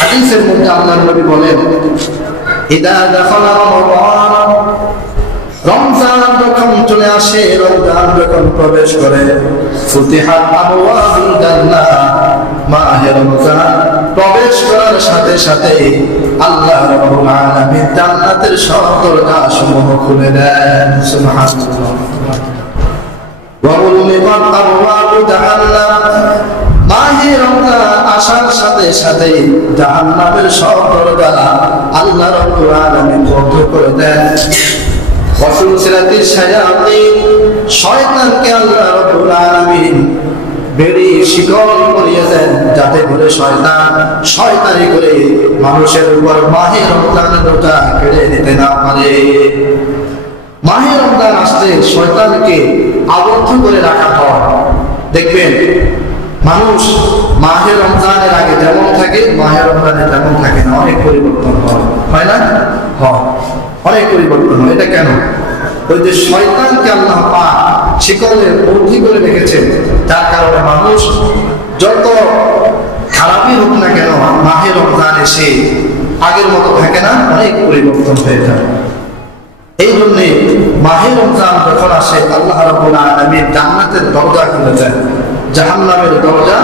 হাদিসের মধ্যে আল্লাহর নবী বলেন, ইদা দাখালা রমাদান, রমজান যখন চলে আসে, রমজান যখন প্রবেশ করে, ফুতিহাত আবওয়াবুল জান্নাহ, মাহে রমজান প্রবেশ করার সাথে সাথে আল্লাহ রাব্বুল আলামিন জান্নাতের সব দরজাসমূহ খুলে দেন। সুবহানাল্লাহ। ওয়া উলমিকাত আবওয়াবু জাহান্নাম, মাহে রমজান আসার সাথে সাথে জাহান্নামের সব দরজা আল্লাহ রাব্বুল আলামিন বন্ধ করে দেন। ওয়াসুলসিলাতিশ শায়াতিন, শয়তানকে আল্লাহ রাব্বুল আলামিন বেড়ি শিকল পরিয়ে দেন, যাতে করে শয়তানি করে মানুষের উপর মাহে রমজানের রোজা কেড়ে নিতে না পারে। মাহে রমজান আসলে শয়তানকে আবদ্ধ করে রাখা হয়। দেখবেন মানুষ মাহে রমজানের আগে যেমন থাকে, মাহে রমজানে তেমন থাকে না, অনেক পরিবর্তন হয় না? হয়, অনেক পরিবর্তন হয়। এটা কেন? ওই যে শয়তানকে আল্লাহ পাক শিকলে বন্দী করে রেখেছেন, যার কারণে মানুষ যত খারাপই হোক না কেন, মাহে রমজান এসে আগের মতো থাকে না, অনেক পরিবর্তন হয়ে যায়। এই জন্যে মাহে রমজান যখন আসে, আল্লাহ রাব্বুল আলামিন জান্নাতের দরজা খুলে দেন, জাহান্নামের দরজা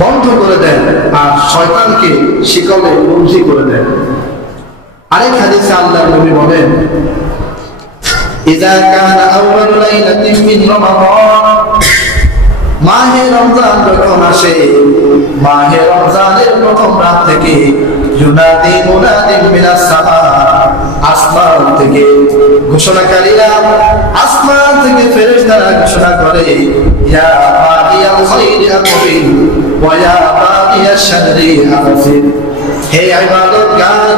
বন্ধ করে দেন, আর শয়তানকে শিকলে বন্দী করে দেন। আরেক হাদিসে আল্লাহর নবী বলেন, ইযা কানা আউয়ালু লাইলাতিন মিন রমাদান, মাহে রমজান যখন আসে, মাহে রমজানের প্রথম রাত থেকে ইউনাদি মুনাদিন মিনাস সামা, আসমান থেকে ঘোষণাকারীরা, আসমান থেকে ফেরেশতারা ঘোষণা করে, ইয়া বাগিয়াল খায়রি আকবিল ওয়া ইয়া বাগিয়াশ শাররি আকসির, হে ইবাদতগার,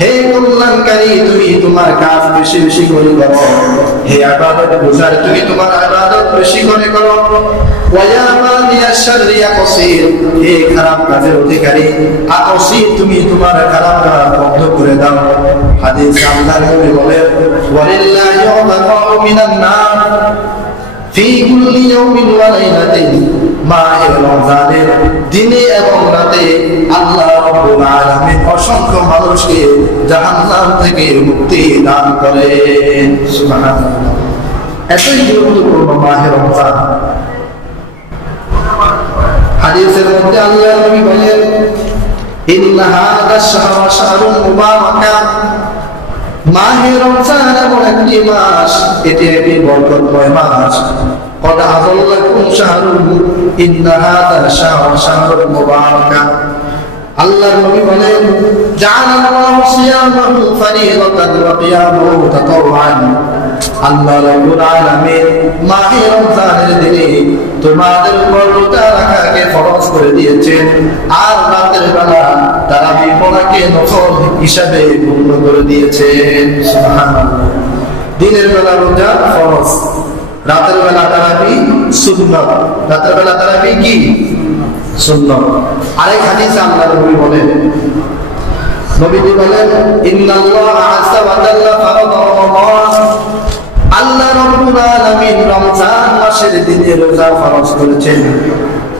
হে কল্যাণকারী, তুমি তোমার কাজ বেশি বেশি করে করো, হে ইবাদত গুজার, তুমি তোমার ইবাদত বেশি করে করো, ওয়া ইয়া বাগিয়াশ শাররি আকসির, হে খারাপ কাজের অধিকারী আকসির, তুমি তোমার খারাপ কাজ বন্ধ করে দাও। হাদিস আল্লাহর নবী বলেন, ওয়ালিল্লাহি ওয়াদাকাউ মিনান নার ফি কুল্লি ইয়াউমিন ওয়া লাইলাতিন, মাহে রমজানের দিনে এবং রাতে আল্লাহ রাব্বুল আলামিন অসংখ্য মানুষকে জাহান্নাম থেকে মুক্তি দান করেন। সুবহানাল্লাহ। এতই গুরুত্বপূর্ণ মাহে রমজান। হাদিসের মধ্যে আল্লাহর নবী বলেন, ইন্না হাযা শাহরা শাহরুন মুবারাকা, মাহে রমজান এমন একটি মাস, এটি একটি বরকতময় মাস। قد أظلكم شهر إن هذا شهر شهر مبارك, আল্লাহর নবী বলেন, জাআলাল্লাহু সিয়ামাহু ফরিদাতান ওয়া কিয়ামাহু তাতাওয়ান, আল্লাহ রাব্বুল আলামিন মাহে রমজানের দিনে তোমাদের উপর রোজা রাখাকে ফরজ করে দিয়েছেন, আর রাতের বেলা তারাবি পড়াকে নফল হিসাবে পূর্ণ করে দিয়েছেন। সুবহানাল্লাহ। দিনের বেলা রোজা ফরজ, রাতের বেলা তারাবি সুন্নাত। রাতের বেলা তারাবি কি? সুন্নাত। আরেক হাদিসে আল্লাহর নবী বলেন, নবীজি বলেন, ইন্নাল্লাহ আযজা ওয়া জাল্লা ফারাদা রমাদান, আল্লাহ রাব্বুল আলামিন রমজান মাসের দিনে রোজা ফরজ করেছেন,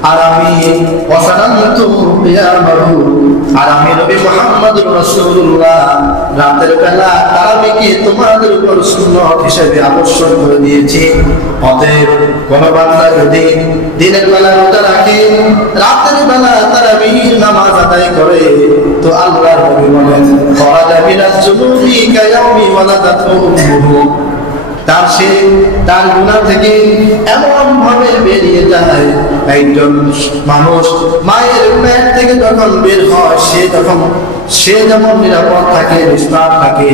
আর আমি ওয়াসানাতু কিয়ামাহু, আর আমি নবী মুহাম্মদুর রাসূলুল্লাহ রাতের বেলা তারাবিকে তোমাদের উপর সুন্নাত হিসেবে আবশ্যক করে দিয়েছি। অতএব কোন বান্দা যদি দিনের বেলা রোজা রাখে, রাতের বেলা তারাবির নামাজ আদায় করে, তো আল্লাহর নবী বলেন, খরাজা মিনাজ জুনুবি কায়াউমি ওয়ালাদাতু উম্মুহু, তার গুনাহ থেকে এমন ভাবে বেরিয়ে যায়, একজন মানুষ মায়ের পেট থেকে যখন বের হয়, সে যেমন নিরাপদ থাকে, নিষ্পাপ থাকে,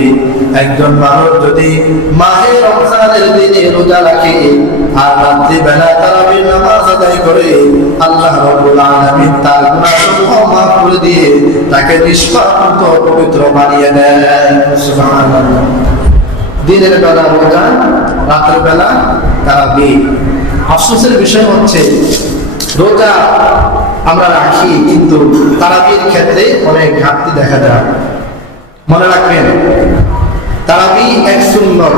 একজন মানুষ যদি মাহে রমজানের দিনে রোজা রাখে আর রাত্রি বেলা তারাবির নামাজ আদায় করে, আল্লাহ রাব্বুল আলামিন তার গুনাহসমূহ মাফ করে দিয়ে তাকে নিষ্পাপ পবিত্র বানিয়ে দেন। সুবহানাল্লাহ। দিনের বেলা রোজা, রাতের বেলা তারাবি। আফসোসের বিষয় হচ্ছে, রোজা আমরা রাখি কিন্তু তারাবির ক্ষেত্রে অনেক ঘাটতি দেখা যায়। মনে রাখবেন, তারাবি এক সুন্নত,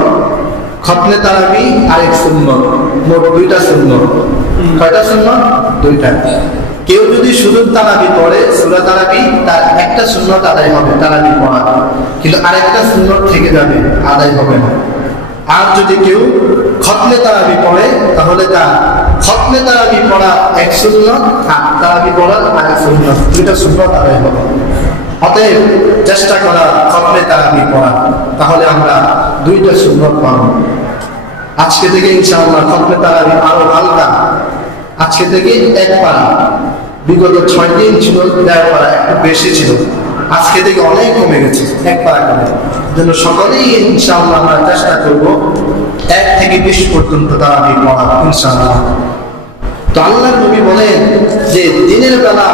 খতনে তারাবি আরেক সুন্নত, মোট দুইটা সুন্নত। কয়টা সুন্নত? দুইটা। কেউ যদি শুধু তারাবি পড়ে, সূরা তারাবি, তার একটা সুন্নত আদায় হবে তারাবি পড়া, কিন্তু আরেকটা সুন্নত থেকে যাবে, আদায় হবে না। আর যদি কেউ খতমে তারাবি পড়ে, তাহলে তার খতমে তারাবি পড়া এক সুন্নত, আর তারাবি পড়ার আরেক সুন্নত, দুইটা সুন্নত আদায় হবে। অতএব চেষ্টা করা খতমে তারাবি পড়া, তাহলে আমরা দুইটা সুন্নত পাবো। আজকে থেকে ইনশাআল্লাহ খতমে তারাবি আরো হালকা, আজকে থেকে এক পারা, বিগত 6 দিন ছিল 1.5 পারা, একটু বেশি ছিল, আজকে থেকে অনেক কমে গেছে, এক পারা কমে। জন্য সকলেই ইনশাআল্লাহ আমরা চেষ্টা করব 1 থেকে 20 পর্যন্ত তারাবি পড়া ইনশাআল্লাহ। তো আল্লাহর নবী বলেন যে দিনের বেলা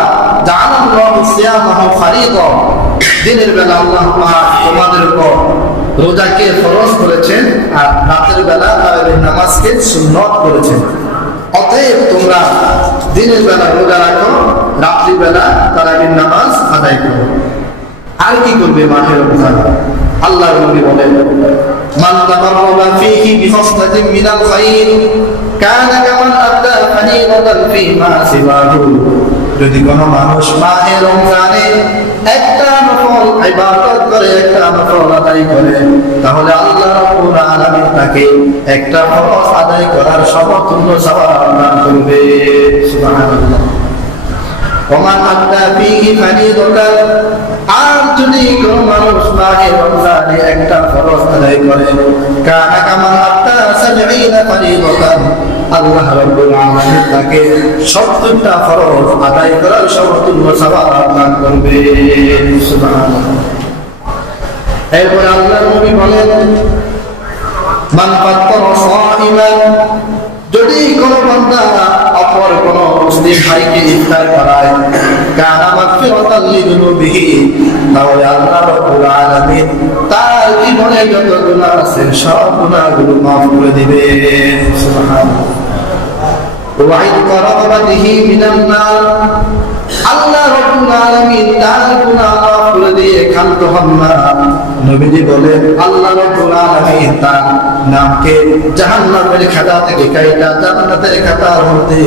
জাআলাল্লাহু সিয়ামাহু ফারিদা, দিনের বেলা আল্লাহ পাক তোমাদের উপর রোজাকে ফরজ করেছেন, আর রাতের বেলা তারাবির নামাজকে সুন্নাত করেছেন। অতএব তোমরা দিনের বেলা রোজা রাখো, রাত্রি বেলা তারাবির নামাজ আদায় করো। আর কি করবে মাহে রমজান? আল্লাহর নবী বলেন, মান তাকাররাবা ফীহি বিখাসলাতিন মিনাল খায়র কানা কামান আদা ফারিদাতান ফীমা সিওয়াহু। যদি কোনো মানুষ মাহে রমজানে একটা নফল ইবাদত করে, একটা নফল আদায় করে, তাহলে আল্লাহ রাব্বুল আলামিন তাকে একটা ফরজ আদায় করার সমতুল্য সওয়াব দান করবে। সুবহানাল্লাহ। ওমান আদা ফীহি ফারিদাতান, আর যদি কোনো মানুষ মাহে রমজানে একটা ফরজ আদায় করে, কানা কামান আদা 70 ফারিদাতান, আল্লাহ রাব্বুল আলামিন তাকে 70টা ফরজ আদায় করার সমতুল্য সওয়াব দান করবে। সুবহানাল্লাহ। এরপর আল্লাহর নবী বলেন, মান ফাত্তারা সাইমান, যদি কোনো বান্দা অপর কোনো মুসলিম ভাইকে ইফতার করায়, কানা মাগফিরাতাল লিযুনুবিহি, তাহলে আল্লাহ রাব্বুল আলামিন তার জীবনে যত গুনাহ আছে সব গুনাহগুলো মাফ করে দিবেন। সুবহানাল্লাহ। ওয়া ইদকা রাগবাতিহি মিনান নার, আল্লাহ রাব্বুল আলামিন তার গুনাহ মাফ করে দিয়ে ক্ষান্ত হন না। নবীজি বলেন, আল্লাহ রাব্বুল আলামিন তার নামকে জাহান্নামের খাতা থেকে কাইটা জান্নাতের খাতার মধ্যে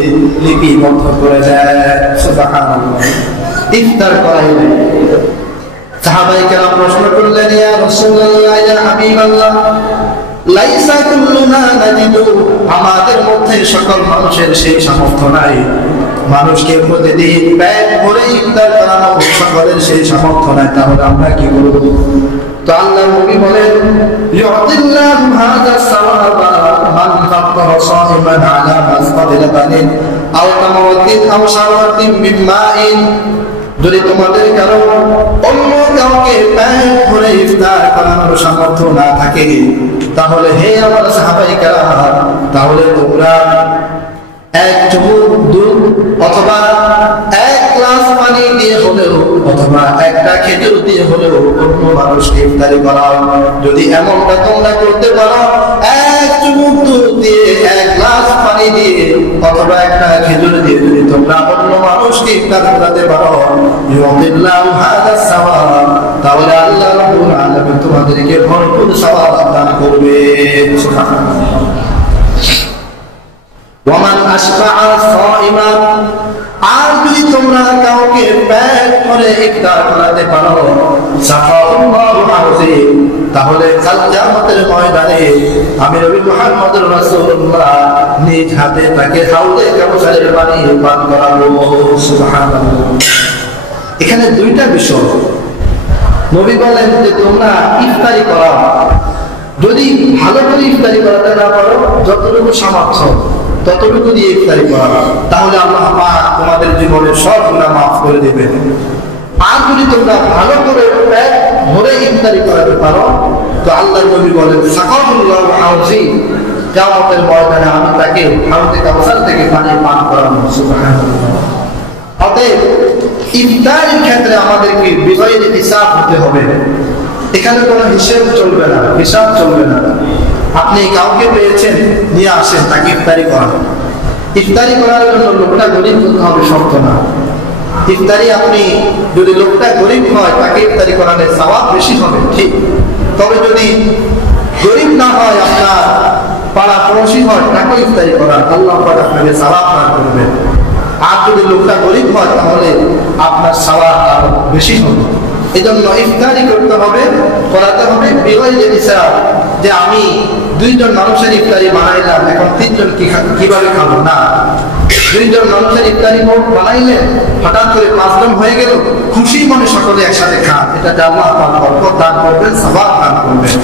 লিপিবদ্ধ করে দেয়। সুবহানাল্লাহ। ইফতার করাইলেন, সাহাবায়ে কেরাম প্রশ্ন করলেন, ইয়া রাসূলুল্লাহ, ইয়া হাবিবাল্লাহ, লাইসা কুল্লুনা নাজিদু, আমাদের মধ্যে সকল মানুষের সেই সামর্থ্য নাই, মানুষকে প্রতিদিন পেট ভরে ইফতার করানো সকলের সেই সামর্থ্য নাই, তাহলে আমরা কি করব? তো আল্লাহ নবী বলেন, ইউতিল্লাহু হাযা সাওয়াবা মান ফাত্তারা সাইমান আলা মাসফাদিলাতিন আও তামাওয়াতিন আও শাওয়াতিন মিন মাইন, যদি তোমাদের কারো অন্য কাউকে পেট ভরে ইফতার করানোর সামর্থ্য না থাকে, তাহলে হে আমার সাহাবায়ে কেরাম, তাহলে তোমরা 1 চুমুক দুধ অথবা 1 গ্লাস পানি দিয়ে হলেও অথবা একটা খেজুর দিয়ে হলেও অন্য মানুষকে ইফতারি করাও। যদি এমনটা তোমরা করতে পারো, 1 চুমুক দুধ দিয়ে 1 গ্লাস পানি দিয়ে অথবা একটা খেজুর দিয়ে যদি তোমরা অন্য মানুষকে ইফতার করাতে পারো, ইউতিল্লাহু হাযা সাওয়াব, তাহলে আল্লাহ রাব্বুল আলামিন তোমাদেরকে ভরপুর সওয়াব দান করবে। সুবহানাল্লাহ। ওয়ামান আশবাআ সাইমান, আর যদি তোমরা কাউকে পেট ভরে ইফতার করাতে পারো, সাফাউল্লাহু আলাইহি, তাহলে কাল কিয়ামতের ময়দানে আমি নবী মুহাম্মদুর রাসূলুল্লাহ নিজ হাতে তাকে হাউজে কাউসারের পানি পান করাবো। সুবহানাল্লাহ। এখানে দুইটা বিষয় নবী বলেন যে তোমরা ইফতারি করাও, যদি ভালো করে ইফতারি করাতে না পারো, যতটুকু সামর্থ্য ততটুকু দিয়ে ইফতারি করা, তাহলে আল্লাহ পাক তোমাদের জীবনের সব গুনাহ মাফ করে দিবেন। আর যদি তোমরা ভালো করে পেট ভরে ইফতারি করাতে পারো, তো আল্লাহর নবী বলেন, সাকাতুল্লাহু আলাইহি, কিয়ামতের ময়দানে আমি তাকে হাউজে কাউসার থেকে পানি পান করাবো। সুবহানাল্লাহ। অতএব ইফতারের ক্ষেত্রে আমাদেরকে বিজয়ের হিসাব হতে হবে। এখানে কোনো হিসাব চলবে না, হিসাব চলবে না। আপনি কাউকে পেয়েছেন, নিয়ে আসেন, তাকে ইফতারি করান। ইফতারি করার জন্য লোকটা গরিব হতে হবে শর্ত না। ইফতারি আপনি যদি লোকটা গরিব হয়, তাকে ইফতারি করালে সওয়াব বেশি হবে, ঠিক। তবে যদি গরিব না হয়, আপনার পাড়া পড়োশি হয়, তাকে ইফতারি করান, আল্লাহ পাক আপনাকে সওয়াব দান করবেন। আর যদি লোকটা গরিব হয় তাহলে আপনার সওয়াব আরো বেশি হবে। এই জন্য ইফতারি করতে হবে, করাতে হবে বিগয়রি হিসাব, যে আমি 2 জন মানুষের ইফতারি বানাইলাম, এখন 3 জন কিভাবে খাবো না। 2 জন মানুষের ইফতারি বানাইলেন, হঠাৎ করে 5 জন হয়ে গেল, খুশি মনে সকলে একসাথে খান, এটা আল্লাহ পাক বরকত দান করবেন, সওয়াব দান করবেন।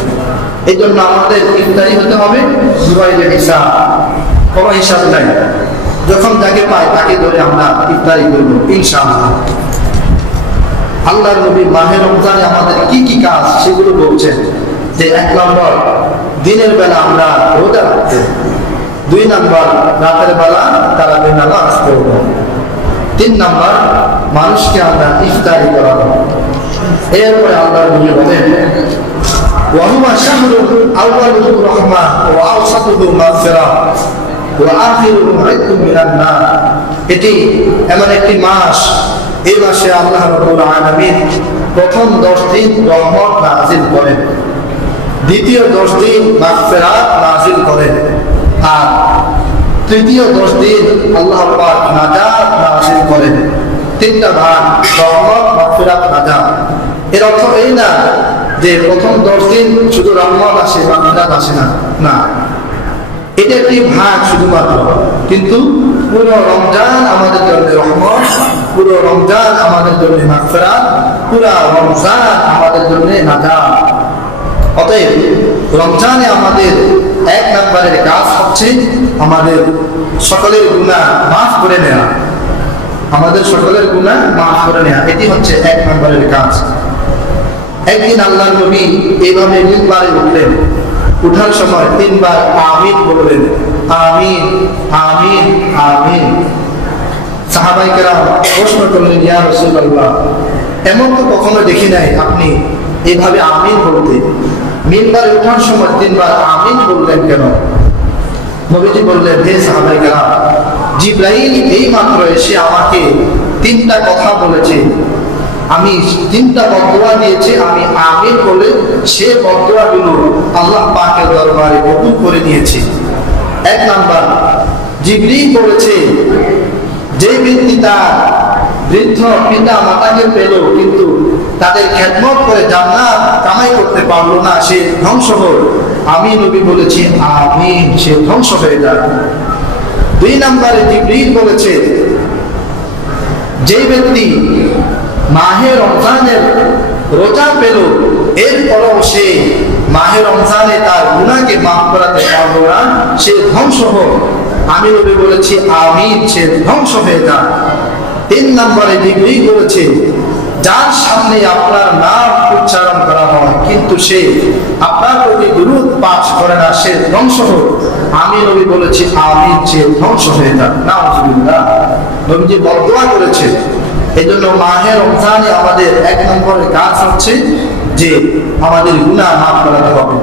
এই জন্য আমাদের ইফতারি হতে হবে বিগয়রি হিসাব, কোনো হিসাব নাই। যখন যাকে পাই তাকে ধরে আমরা ইফতারি করবো ইনশাআল্লাহ। আল্লাহর নবী মাহে রমজানে আমাদের কি কি কাজ সেগুলো বলছেন, যে 1 নম্বর দিনের বেলা আমরা রোজা রাখতে, 2 নম্বর রাতের বেলা তারাবির নামাজ পড়ব, 3 নম্বর মানুষকে আমরা ইফতারি করাবো। এরপরে আল্লাহর নবী বলেন ওয়াহুয়া শাহরুল আউয়ালুহু রাহমা ওয়া আওসাতুহু মাগফিরাহ ওয়া আখিরুহু ইতকুম মিনান নার। এটি এমন একটি মাস, এই মাসে আল্লাহ রাব্বুল আলামিন প্রথম 10 দিন রহমত নাযিল করেন, দ্বিতীয় 10 দিন মাগফিরাত নাযিল করেন, আর তৃতীয় 10 দিন আল্লাহ পাক নাজাত নাযিল করেন। 3টা ভাগ, রহমত, মাগফিরাত, নাজাত। এর অর্থ এই না যে প্রথম 10 দিন শুধু রহমত আসে, মাগফিরাত আসে না, না, এটা একটি ভাগ শুধুমাত্র, কিন্তু পুরো রমজান আমাদের জন্য রহমত, পুরো রমজান আমাদের জন্য মাগফিরাত, পুরো রমজান আমাদের জন্য নাজাত। অতএব রমজানে আমাদের 1 নম্বরের কাজ হচ্ছে আমাদের সকলের গুনাহ মাফ করে নেওয়া, আমাদের সকলের গুনাহ মাফ করে নেওয়া, এটি হচ্ছে 1 নম্বরের কাজ। একদিন আল্লাহর নবী এইভাবে মিম্বারে উঠলেন, উঠার সময় 3 বার আমিন বললেন, আমিন আমিন আমিন। সাহাবায়ে কেরাম প্রশ্ন করলেন, ইয়া রাসূলুল্লাহ, এমন তো কখনো দেখি নাই আপনি এইভাবে আমিন বলতে, মিম্বারে ওঠার সময় 3 বার আমিন বললেন কেন? নবীজি বললেন, হে সাহাবায়ে কেরাম, জিবরাইল এই মাত্র এসে আমাকে 3টা কথা বলেছে, আমি 3টা বদদোয়া দিয়েছে, আমি আমিন বলে সে বদদোয়াগুলো আল্লাহ পাকের দরবারে কবুল করে নিয়েছি। 1 নাম্বার, জিবরিল বলেছে যে ব্যক্তি তার বৃদ্ধ পিতা মাতাকে পেল কিন্তু তাদের খেদমত করে জান্নাত কামাই করতে পারলো না, সে ধ্বংস হোক। আমি নবী বলেছি আমিন, সে ধ্বংস হয়ে যায়। 2 নম্বরে জিবরিল বলেছে যে ব্যক্তি মাহে রমজানের রোজা পেল, এরপরও সে মাহে রমজানে তার গুনাহকে মাফ করাতে পারলো না, সে ধ্বংস হোক। আমি নবী বলেছি আমিন, সে ধ্বংস হয়ে যায়। 3 নম্বরে জিবরিল বলেছে যার সামনে আপনার নাম উচ্চারণ করা হয় কিন্তু সে আপনার প্রতি দুরূদ পাঠ করে না, সে ধ্বংস হোক। আমি নবী বলেছি আমিন, সে ধ্বংস হয়ে যায়। নাউযুবিল্লাহ, নবীজি বদদোয়া করেছে। এজন্য মাহে রমজানে আমাদের 1 নম্বরের কাজ হচ্ছে যে আমাদের গুনাহ মাফ করাতে হবে।